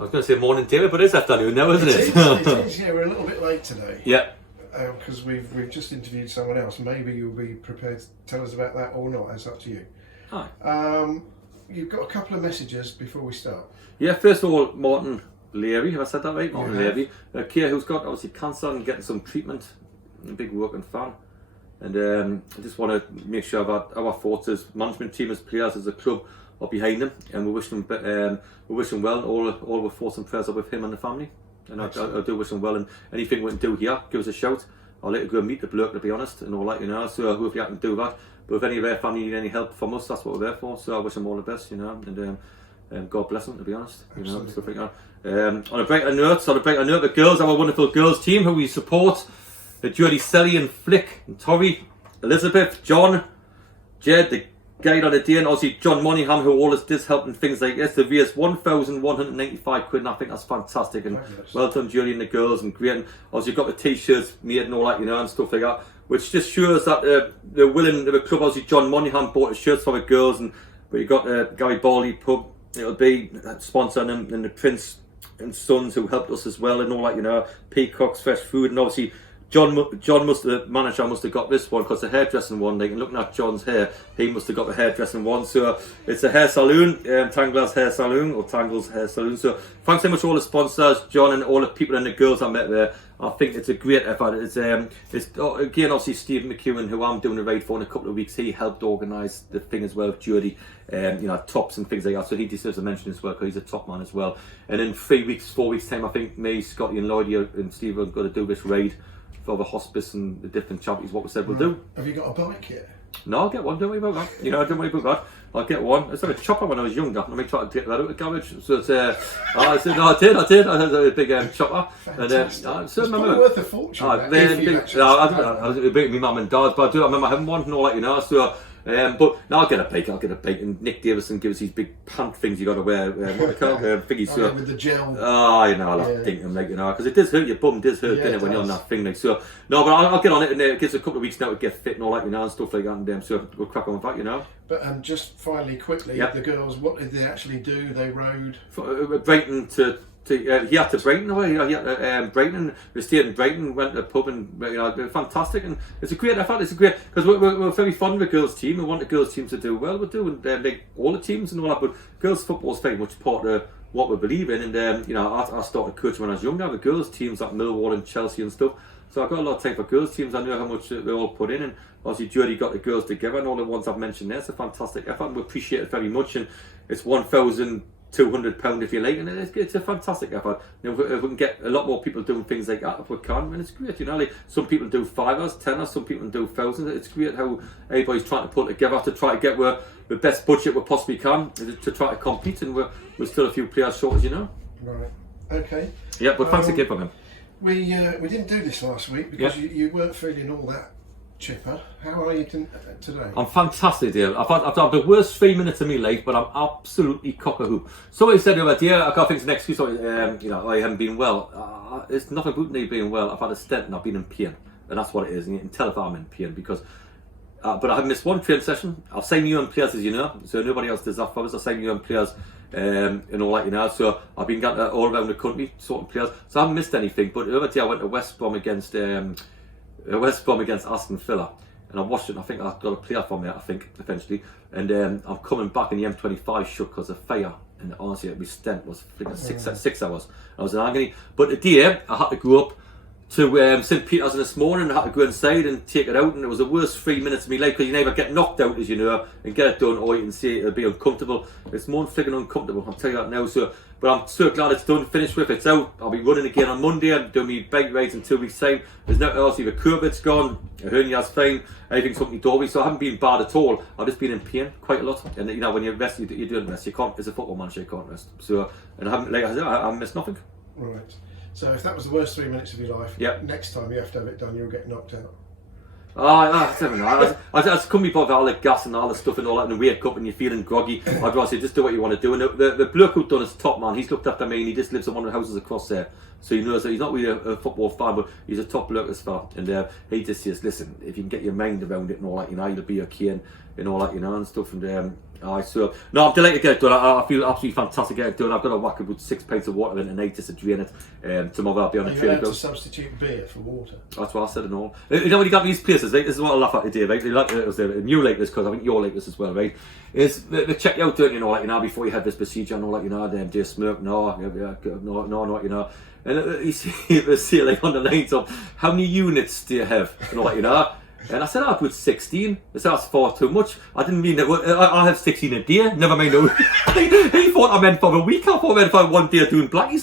I was going to say morning, David, but it's afternoon now, isn't it? It is, yeah, we're a little bit late today. Yeah. Because we've just interviewed someone else. Maybe you'll be prepared to tell us about that or not. It's up to you. Hi. You've got a couple of messages before we start. Yeah, first of all, Martin Leary, have I said that right? Martin You have. Leary. Kia, who's got obviously cancer and getting some treatment. A big working fan. And I just want to make sure that our thoughts as management team, as players, as a club are behind him, and we wish him well. All our thoughts and prayers are with him and the family. And I do wish him well. And anything we can do here, give us a shout. I'll let you go and meet the bloke, to be honest, and all that, you know. So hopefully I can do that. But if any of their family need any help from us, that's what we're there for. So I wish them all the best, you know. And God bless them, to be honest. You know, stuff like that. On a brighter note, the girls, our wonderful girls team who we support. Jodie, Selly and Flick and Tori, Elizabeth, John, Jed, the guide on the day, and obviously John Monaghan, who always does help in things like this. The raised £1,195, and I think that's fantastic. And well done, Jodie and the girls, and great. And obviously you've got the t-shirts made and all that, you know, and stuff like that, which just shows that they're willing. The club, obviously John Monaghan bought the shirts for the girls, but you got Gary Barley pub. It'll be sponsoring them, and the Prince and Sons who helped us as well, and all that, you know, Peacock's Fresh Food, and obviously John the manager must have got this one because the hairdressing one, like, and looking at John's hair, he must have got the hairdressing one. So it's a hair saloon, Tangler's Hair Saloon, or Tangle's Hair Saloon. So thanks so much to all the sponsors, John, and all the people and the girls I met there. I think it's a great effort. It's again, obviously Steve McEwen, who I'm doing a raid for in a couple of weeks. He helped organise the thing as well with Jodie, you know, tops and things like that. So he deserves a mention as well because he's a top man as well. And in 4 weeks time, I think me, Scotty, and Lloyd and Steve are going to do this raid for the hospice and the different charities. What we said we'll do. Have you got a bike yet? No, I'll get one. Don't worry about that. You know, don't worry about that. I'll get one. I had a chopper when I was younger. Let me try to get that out of the garage. So it's I said no, I did. I had a big chopper. Fantastic. And it's probably worth a fortune. I was big, my mum and dad, but I remember having one and all that, you know. So. But now I'll get a bike, and Nick Davison gives these big pant things you got to wear, what they call thingies. So, with the gel. You know, I'll have to think them, like, you know, because it does hurt your bum, does hurt, doesn't it, when you're on that thing, like, so, no, but I'll get on it, and it gives a couple of weeks now to get fit and all that, you know, and stuff like that, and so we'll crack on with that, you know. But just finally, quickly, the girls, what did they actually do? They rode? Brighton he had to Brighton away. He had Brighton. We stayed in Brighton, went to a pub, and you know, fantastic. And it's a great effort. It's a great because we're very fond of the girls' team. We want the girls' team to do well. We're doing like all the teams and all that. But girls' football is very much part of what we believe in. And you know, I started coaching when I was younger. The girls' teams like Millwall and Chelsea and stuff. So I've got a lot of time for girls' teams. I know how much they all put in. And obviously, Jodie got the girls together, and all the ones I've mentioned there. It's a fantastic effort, and we appreciate it very much. And it's £1,200 if you like, and it's a fantastic effort. You know, if we can get a lot more people doing things like that, if we can, and it's great. You know, like some people do 5ers, 10ers, some people do thousands. It's great how everybody's trying to pull together to try to get the best budget we possibly can to try to compete, and we're still a few players short, as you know. Right. Okay. Yeah, but thanks again for them. We didn't do this last week because you weren't feeling all that chipper. How are you today? I'm fantastic, Dave. I've had the worst 3 minutes of my life, but I'm absolutely cock-a-hoop. Somebody said the other day, I think it's an excuse, you know, I haven't been well. It's nothing about me being well. I've had a stent and I've been in pain, and that's what it is. And you can tell if I'm in pain because. But I have missed one training session. I've signed new players, as you know, so nobody else does that for us. I've signed new players and all that, you know. So I've been going all around the country sorting players, so I haven't missed anything. But the other day I went to West Brom against Aston Villa, and I watched it, and I think I got a player from there, I think, eventually. And I'm coming back, and the M25 shut because of fire, and honestly, my stent was 6 hours. I was in agony. But the day I had to go up to St Peter's this morning, and I had to go inside and take it out, and it was the worst 3 minutes of my life because you never get knocked out, as you know, and get it done, or you can see it'll be uncomfortable. It's more freaking uncomfortable, I'll tell you that now. So, but I'm so glad it's done, finished with, it's out. I'll be running again on Monday. I'm doing my bike rides in 2 weeks' time. There's no, obviously the COVID's gone, the hernia's fine, everything's hunky dory, so I haven't been bad at all. I've just been in pain quite a lot, and you know, when you rest, you don't rest. You can't, as a football manager, you can't rest. So, and I haven't, like I said, I haven't missed nothing. Right. So if that was the worst 3 minutes of your life, next time you have to have it done, you'll get knocked out. I couldn't be bothered with all the gas and all the stuff and all that, and wake up and you're feeling groggy. I'd rather say just do what you want to do. And the bloke who's done is top man. He's looked after me, and he just lives in one of the houses across there. So he knows that he's not really a football fan, but he's a top bloke as far. And he just says, listen, if you can get your mind around it and all that, you know, you'll be okay. and all that, and stuff. And so no, I'm delighted to get it done. I feel absolutely fantastic to get it done. I've got to whack about 6 pints of water in tonight just to drain it. Tomorrow I'll be on a Are you training allowed to ground. substitute beer for water? That's what I said and all. You know when you got these places, right? This is what I laugh at today, right? They like this, and you like this because I think you're like this as well, right? Is they check you out, don't you know, before you have this procedure and all that, do you smoke? No, no. And you see like on the lines of how many units do you have, and all that, And I said, I put 16. They said, that's far too much. I didn't mean that. I have 16 a day. Never mind. He thought I meant for a week. I thought I meant for one day doing blackies,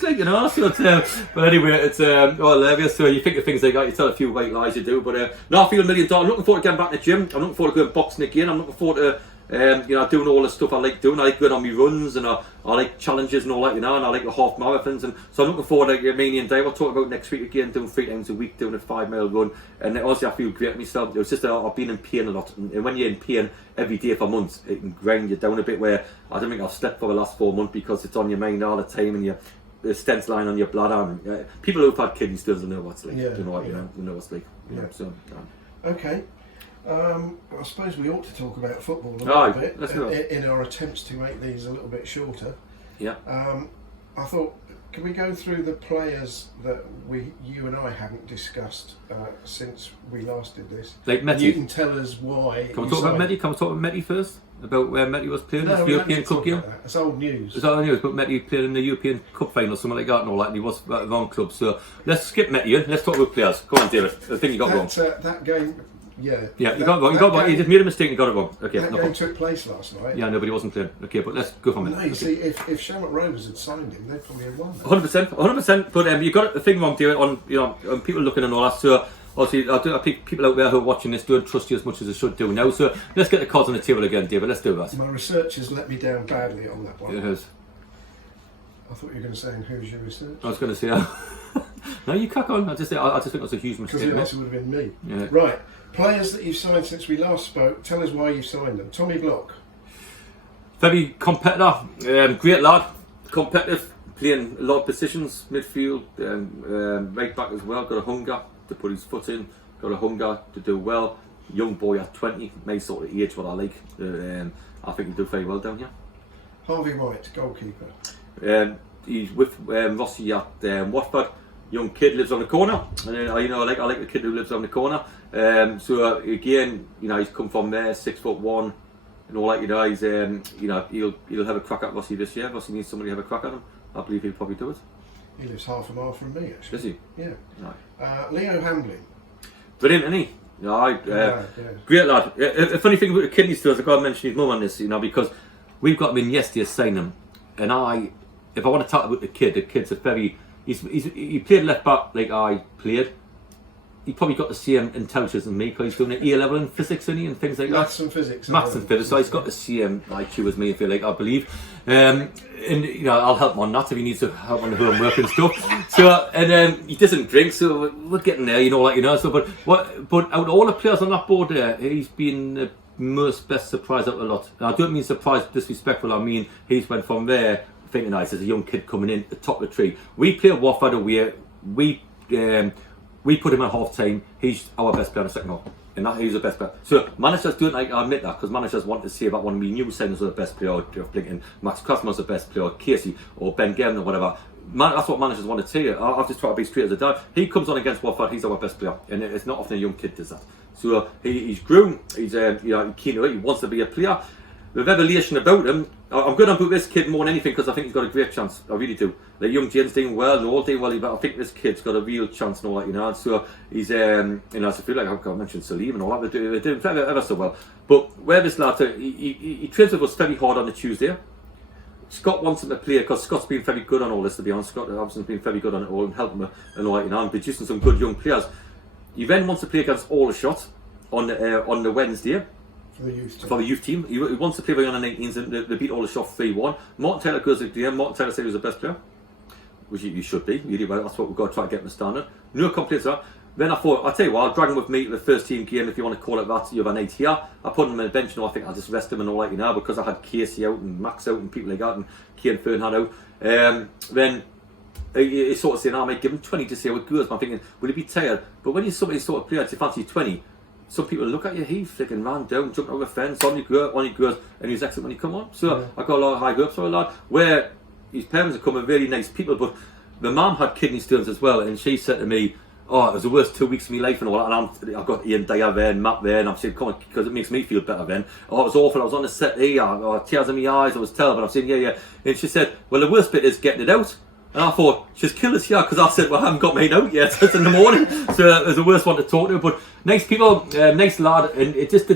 So it's, but anyway, it's hilarious. So you think of things like that, you tell a few white lies you do. But no, I feel $1 million. I'm looking forward to getting back to the gym. I'm looking forward to going boxing again. I'm looking forward to doing all the stuff I like doing. I like going on my runs, and I like challenges and all that, and I like the half marathons, and so I'm looking forward to Romania and Day. We'll talk about next week again, doing 3 times a week, doing a 5-mile run, and honestly I feel great myself. It was just I've been in pain a lot, and when you're in pain every day for months, it can grind you down a bit. Where I don't think I've slept for the last 4 months because it's on your mind all the time, and the stents lying on your bladder. And, people who've had kidney stones know what it's like. Yeah, know what it's like. Yeah. So. Okay. I suppose we ought to talk about football a little bit in our attempts to make these a little bit shorter. Yeah. I thought, can we go through the players that you and I haven't discussed since we last did this? Like Meti. You can tell us why. Can we talk about Meti? Can we talk about Meti first? About where Meti was playing this European Cup game? It's old news. It's old news, but Meti played in the European Cup final, something like that, and all that, and he was at the wrong club. So let's skip Meti in. Let's talk about players. Go on, David. The thing you got wrong. That game. Yeah, you got it wrong. You got it wrong. You just made a mistake and got it wrong. Okay, that game took place last night. Yeah, nobody wasn't playing. Okay, but let's go from it. No, you see, if Shamrock Rovers had signed him, they'd probably have won. 100%. But you got the thing wrong, David. On people looking and all that. So obviously, I think people out there who are watching this don't trust you as much as they should do now. So let's get the cards on the table again, David. Let's do that. My research has let me down badly on that one. It has. I thought you were going to say, and who's your research? I was going to say, no, you crack on. I just think that's a huge mistake. Because otherwise it would have been me. Yeah. Right. Players that you've signed since we last spoke, tell us why you've signed them. Tommy Block. Very competitor, great lad, competitive, playing a lot of positions, midfield, right back as well, got a hunger to put his foot in, got a hunger to do well. Young boy at 20, my sort of age, what I like. I think he'll do very well down here. Harvey White, goalkeeper. He's with Rossi at Watford. Young kid, lives on the corner, and I like the kid who lives on the corner. So again, he's come from there, 6'1", and all that. He'll have a crack at Rossi this year. Rossi needs somebody to have a crack at him. I believe he'll probably do it. He lives half a mile from me, actually. Does he? Yeah. No. Leo Hamblin. Brilliant, isn't he? Great lad. A funny thing about the kidney stones, I've got to mention his mum on this, because we've got him in yesterday signing him, and if I want to talk about the kid's a very. He played left back like I played. He probably got the same intelligence as me because he's doing an A level in physics, isn't he, and things like that. Maths and physics. So he's got the same IQ as me, if you like, I believe. And I'll help him on that if he needs to help on the homework and stuff. So he doesn't drink, so we're getting there, So but out of all the players on that board there, he's been the most best surprised out of a lot. And I don't mean surprised disrespectful. I mean he's went from there. Thinking nice as a young kid coming in at the top of the tree. We play Watford away. We put him at half time. He's our best player in the second half, and he's the best player. So managers don't like to admit that because managers want to say about one of the new signings was the best player, Blinken, Max Craftsman's the best player, Casey or Ben Gavin or whatever. That's what managers want to tell you. I've just tried to be straight as a dad. He comes on against Watford. He's our best player, and it's not often a young kid does that. So he's grown. He's keen to it. He wants to be a player. The revelation about him, I'm going to put this kid more than anything because I think he's got a great chance. I really do. The young Jane's doing well, and all doing well, but I think this kid's got a real chance and all that, And so he's, I feel like I mentioned Salim and all that. They're doing ever so well. But where this lad, he trains with us very hard on the Tuesday. Scott wants him to play because Scott's been very good on all this. To be honest, Scott Robson's been very good on it all and helping him and all that, and producing some good young players. He then wants to play against Aldershot on the Wednesday. For the youth team. He wants to play with the under 19s and they beat Aldershot 3-1. Martin Taylor goes at the end. Martin Taylor said he was the best player, which you should be. Really well. That's what we've got to try to get him standard. No complaints there. Then I thought, I'll tell you what, I'll drag him with me to the first team game if you want to call it that. You have a night here. I put him on the bench and I think I'll just rest him and all that, because I had Casey out and Max out and people like that and Kieran Fernand out. Then he sort of saying, I might give him 20 to see how it goes. But I'm thinking, will he be tired? But when you're somebody sort of player to fancy 20, some people look at you, he flicking ran down, jumped over the fence, on he goes, and he's excellent when he come on. So I got a lot of high hopes for a lad. Where his parents have come really nice people, but the mum had kidney stones as well, and she said to me, "Oh, it was the worst 2 weeks of my life and all that." And I've got Ian Dyer there and Matt there, and I'm saying, "Come on," because it makes me feel better then. "Oh, it was awful. I was on the set here, tears in my eyes. It was terrible." I'm saying, "Yeah." And she said, "Well, the worst bit is getting it out." And I thought, she's killed us here, because I said, "Well, I haven't got mine out yet." It's in the morning, so it's the worst one to talk to. But nice people, nice lad, and it just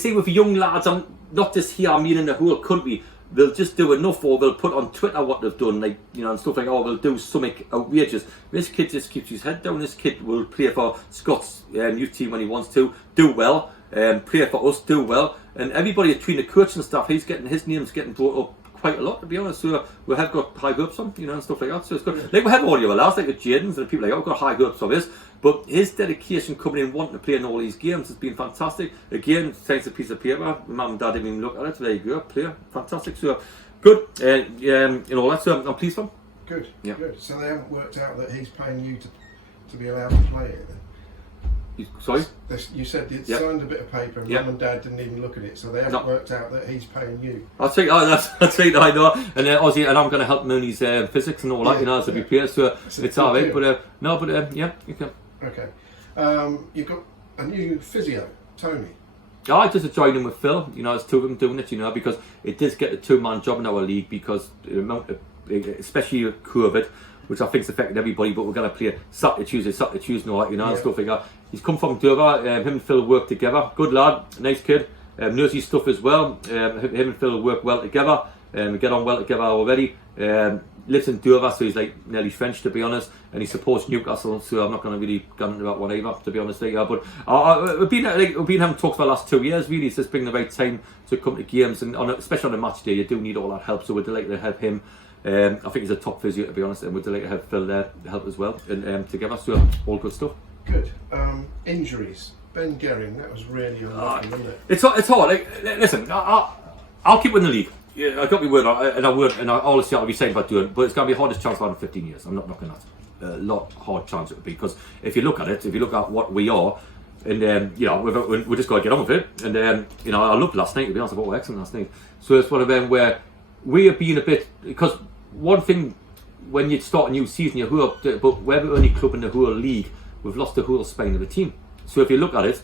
see with young lads, I'm not just here, I mean in the whole country. They'll just do enough, or they'll put on Twitter what they've done, like, you know, and stuff like, "Oh, they'll do something outrageous." This kid just keeps his head down. This kid will play for Scott's youth team when he wants to, do well, play for us, do well, and everybody between the coach and stuff, his name's getting brought up quite a lot, to be honest. So we have got high hopes on, you know, and stuff like that. So it's good. Like we have all the other lads, like the Jadens and people like that, we've got high hopes of this. But his dedication coming in, wanting to play in all these games has been fantastic. Again, thanks to a piece of paper. Mum and Dad didn't even look at it. There you go, player, fantastic. So good, you know, that's I'm pleased for him. Good, yeah. Good. So they haven't worked out that he's paying you to be allowed to play it then? Sorry? You said you'd signed a bit of paper and Mum and Dad didn't even look at it, so they haven't worked out that he's paying you. I'll take that's right, I know. And Ozzy, and I'm going to help him in his physics and all that, you know, as a player, so it's alright. But yeah, you can. Okay. You've got a new physio, Tony. I just joined in with Phil, you know, there's two of them doing it, you know, because it does get a two-man job in our league, because the amount of, especially COVID, which I think's affected everybody, but we're going to play Saturday, Tuesday, and all that, you know, and stuff like that. He's come from Dover, him and Phil work together. Good lad, nice kid, knows his stuff as well. Him and Phil work well together, we get on well together already. Lives in Dover, so he's like nearly French, to be honest, and he supports Newcastle, so I'm not going to really go into that one either, to be honest. But we've been having talks for the last 2 years, really. It's just been the right time to come to games, and especially on a match day, you do need all that help, so we're delighted to have him. I think he's a top physio, to be honest, and we're delighted to have Phil there to help as well, and together, so all good stuff. Good. Injuries. Ben Gehring, that was really unlucky, wasn't it? It's hard. Like, listen, I'll keep winning the league. Yeah, I got my word, and I honestly I'll be saying about doing it, but it's going to be the hardest chance I've had in 15 years. I'm not knocking that. A lot hard chance it would be, because if you look at it, if you look at what we are, and you know, we just got to get on with it. And you know, I looked last night, to be honest, I thought excellent last night. So it's one of them where we have been a bit, because one thing when you start a new season, but we're the only club in the whole league, we've lost the whole spine of the team. So if you look at it,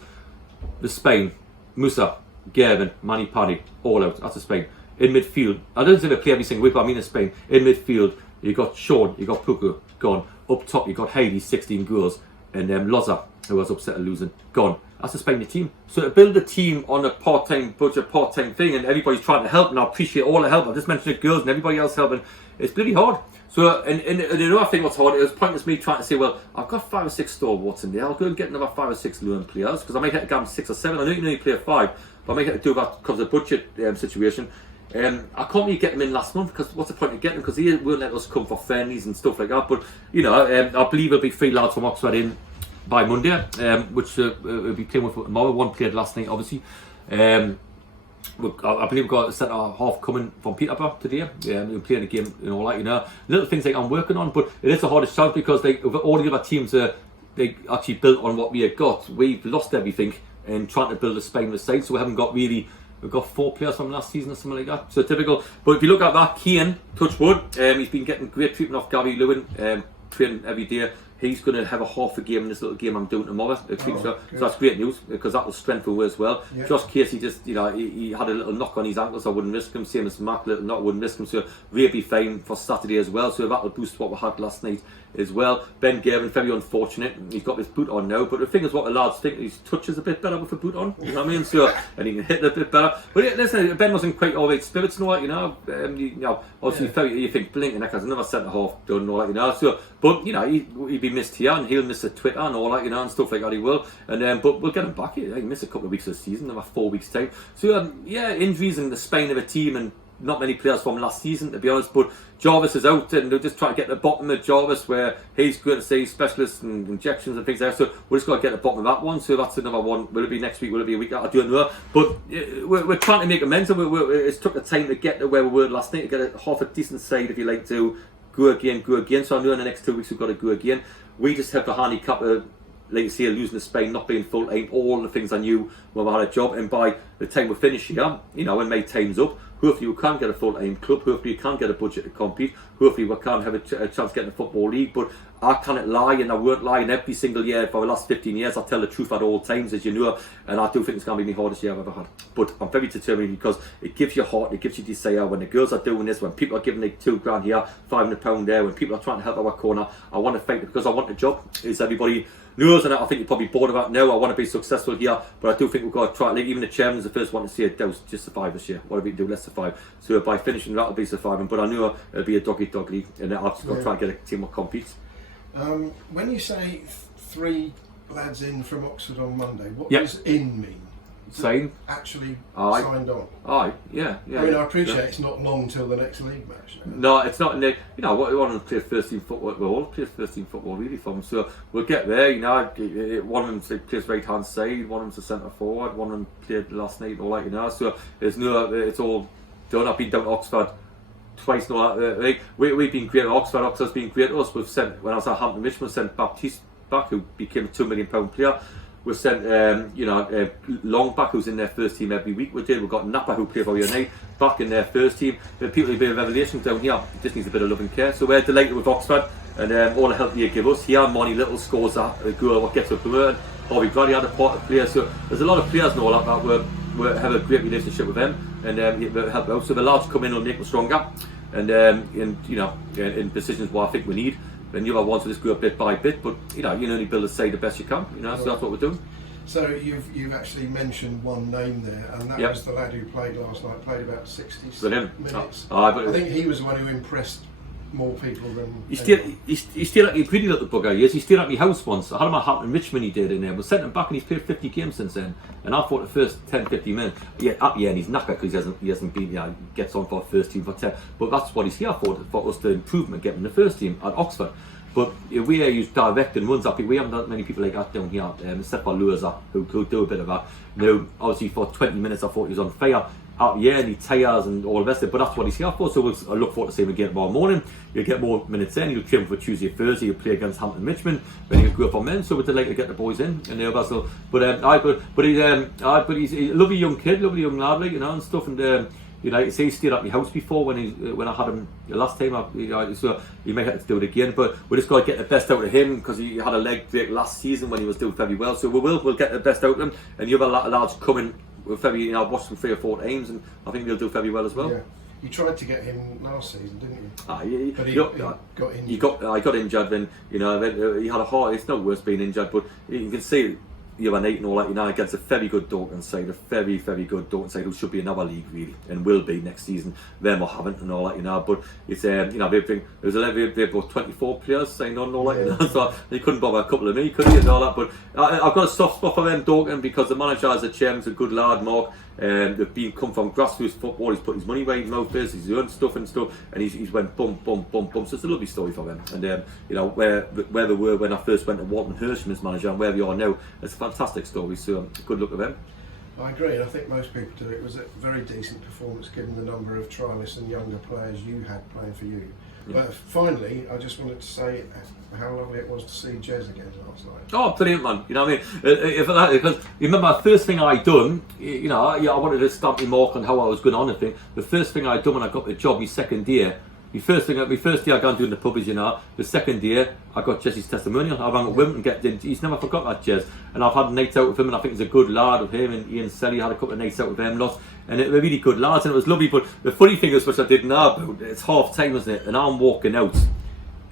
the Spain, Musa, Gavin, Manny Paddy, all out. That's a Spain. In midfield, I don't think they play every single week, but I mean in Spain. In midfield, you got Sean, you got Puku, gone. Up top, you got Hayley, 16 goals, and Loza, who was upset at losing, gone. That's a Spain team. So to build a team on a part-time budget, part-time thing, and everybody's trying to help, and I appreciate all the help. I just mentioned the girls and everybody else helping. It's bloody hard. So, and another thing what's hard, it was pointless me trying to say, well, I've got 5 or 6 stalwarts in there, I'll go and get another 5 or 6 loan players, because I might have to get them 6 or 7. I know you can only play 5, but I might have to do that because of the budget situation. I can't really get them in last month, because what's the point of getting them, because they won't let us come for friendlies and stuff like that. But you know, I believe there'll be 3 lads from Oxford in by Monday, which we'll be playing with tomorrow. One played last night, obviously. I believe we've got a centre half coming from Peterborough today. We're playing a game and all that, you know. Little things like I'm working on, but it is the hardest challenge, because all the other teams they actually built on what we had got. We've lost everything and trying to build a spineless side, so we haven't got really. We've got 4 players from last season or something like that, so typical. But if you look at that, Keane, touch wood, he's been getting great treatment off Gary Lewin, training every day. He's going to have a half a game in this little game I'm doing tomorrow. So that's great news, because that will strengthen as well. Yeah. Josh Casey just, you know, he had a little knock on his ankle, so I wouldn't risk him. Same as Mark, little knock, wouldn't risk him. So we'll be fine for Saturday as well. So that will boost what we had last night as well. Ben Gavin, very unfortunate. He's got this boot on now, but the thing is, what the lads think, his touch is a bit better with the boot on. You know what I mean? So, and he can hit it a bit better. But yeah, listen, Ben wasn't quite all right spirits and all that, you know. You know, obviously, you think blinking, that has another centre half done and all that, you know. So, but you know, he'd be missed here, and he'll miss a Twitter and all that, you know, and stuff like that. He will, and but we'll get him back. He missed a couple of weeks of the season, about 4 weeks time. So yeah, injuries in the spine of a team, and not many players from last season, to be honest. But Jarvis is out, and they're just trying to get the bottom of Jarvis, where he's going to see specialists and injections and things like that. So we're just got to get the bottom of that one. So that's another one. Will it be next week? Will it be a week? I don't know. But we're trying to make amends. It's took the time to get to where we were last night, to get a half a decent side, if you like, to go again. So I know in the next 2 weeks we've got to go again. We just have the handicap of like you say, losing to Spain, not being full time, all the things I knew when I had a job. And by the time we finish here, you know, when my time's up, hopefully we can get a full time club, hopefully we can get a budget to compete, hopefully we can have a chance to get in the Football League. But I cannot lie, and I won't lie, and every single year for the last 15 years I tell the truth at all times, as you know, and I do think it's going to be the hardest year I've ever had. But I'm very determined because it gives you heart, it gives you desire. When the girls are doing this, when people are giving like £2 here, £500 there, when people are trying to help our corner, I want to fight because I want a job. As everybody knows, and I think you're probably bored about now, I want to be successful here, but I do think we've got to try, like even the chairman's the first one to say it, Dowse, just survive this year. What do we do? Let's survive. So by finishing that'll be surviving, but I know it'll be a dog league, and I've just got to try and get a team that competes. When you say 3 lads in from Oxford on Monday, what Yep. does "in" mean? Same. Actually Aye. signed on. Aye, yeah. I mean, I appreciate it's not long till the next league match. No, it's not in the, you know, one of them plays first team football, we all play first team football really for them, so we'll get there, you know. One of them plays right hand side, one of them's a centre forward, one of them played last night, all that, you know, so there's no, it's all done. I've been down to Oxford twice now. We've been great at Oxford. Oxford's been great to us. We've sent, when I was at Hampton Richmond, sent Baptiste back, who became a £2 million player. We've sent Long back, who's in their first team every week. We've got Napa, who played for United, back in their first team. The people who've been a revelation down here just needs a bit of love and care. So we're delighted with Oxford, and all the help you give us here. Money Little scores a goal, what gets up to earn. Harvey Bradley had a part of players. So there's a lot of players and all that we have a great relationship with them, and it will help out. So the lads come in will make them stronger, and you know, in positions where I think we need. And the other ones will just go bit by bit, but you know, you only build a side the best you can, you know, so that's what we're doing. So you've actually mentioned one name there, and that was the lad who played last night, played about 60 minutes. I think he was the one who impressed more people than he stayed at me pretty little bugger. Yes, he stayed at my house once. I had him at Hampton Richmond, he did in there. We sent him back and he's played 50 games since then. And I thought the first 10-15 minutes, at the end he's knackered because he hasn't been, you know, gets on for first team for 10. But that's what he's here for us to improve and get him the first team at Oxford. But we use direct and runs up. We haven't got many people like that down here, except for Loza, who could do a bit of that. Now, obviously for 20 minutes I thought he was on fire. And he tires and all the rest of it, but that's what he's here for. So I look forward to seeing him again tomorrow morning. You'll get more minutes in. You'll train for Tuesday, Thursday. You'll play against Hampton Richmond. Then you'll go for men. So we're delighted to get the boys in and the others. But he's a lovely young kid, lovely young lad, like, you know, and stuff. And you know, he stayed at my house before when I had him the last time. So he may have to do it again. But we just got to get the best out of him because he had a leg break last season when he was doing very well. So we'll get the best out of him. And the other lads coming. You know, I've watched him 3 or 4 times, and I think he'll do very well as well. Yeah. You tried to get him last season, didn't you? But he got injured. Then you know, he had a heart. It's no worse being injured, but you can see the other night and all that. You know, against a very good Dorking side, a very good Dorking side who should be in our league really and will be next season. Them or haven't and all that, you know. But it's you know, there's about 24 players signed on and all that. You know, so they couldn't bother a couple of me, could he, and all that. But I've got a soft spot for them Dorking because the manager is a chairman's a good lad, Mark. They've come from grassroots football. He's put his money where his mouth is. He's earned stuff and he's went bum. So it's a lovely story for them. And you know, where they were when I first went to Walton Hersham as manager and where they are now, it's a fantastic story. So good luck to them. I agree, and I think most people do. It was a very decent performance given the number of trialists and younger players you had playing for you. Yeah. But finally, I just wanted to say how lovely it was to see Jez again last night. Oh, brilliant, man. You know what I mean? Because you remember the first thing I done, you know, I wanted to stamp my mark on how I was going on and thing. The first thing I done when I got the job, my second year, my first year I got doing the pub, as you know. The second year, I got Jez's testimonial. I rang up with him and he's never forgot that Jez. And I've had a night out with him, and I think he's a good lad with him and Ian Selly. Had a couple of nights out with them lot, and they were really good lads, and it was lovely. But the funny thing is, which I didn't know about, it's half time, isn't it? And I'm walking out,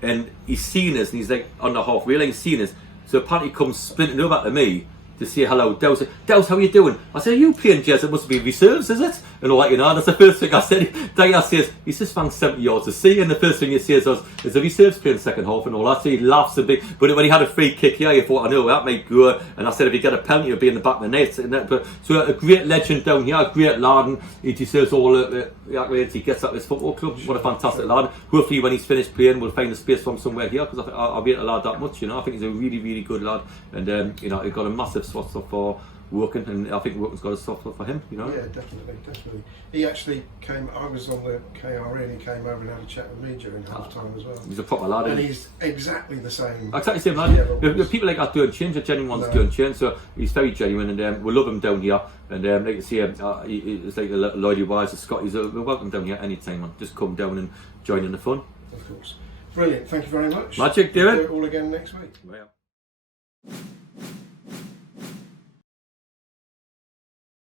and he's seen us, and he's like on the halfway line, seen us. So apparently he comes sprinting over to me to say hello. Dowse, how are you doing? I said, are you playing Jez? It must be reserves, is it? And all that, you know, and that's the first thing I said. Dyer says, he's just found 70 yards to see, and the first thing he says is the reserves playing second half and all that. So he laughs a bit. But when he had a free kick here, he thought, I know that might go. And I said, if you get a penalty, he'll be in the back of the net. But so a great legend down here, a great lad, and he deserves all the accolades he gets at this football club. What a fantastic lad. Hopefully when he's finished playing, we'll find a space for him somewhere here, because I'll rate the lad that much, you know. I think he's a really good lad, and you know, he's got a massive spot for working, and I think working's got a soft spot for him, you know. Yeah, definitely. He actually came. I was on the KRE, and he came over and had a chat with me during half time as well. He's a proper lad, And isn't he? he's exactly the same. Exactly the same as he lad. ever The was. people like that don't change, the genuine ones No. don't change, so he's very genuine, and we love him down here. And like you say, it's like a little Lloydie Wise, a Scott. We're welcome down here anytime, man. Just come down and join in the fun. Of course. Brilliant. Thank you very much. Magic, do We'll it. do it all again next week. Yeah.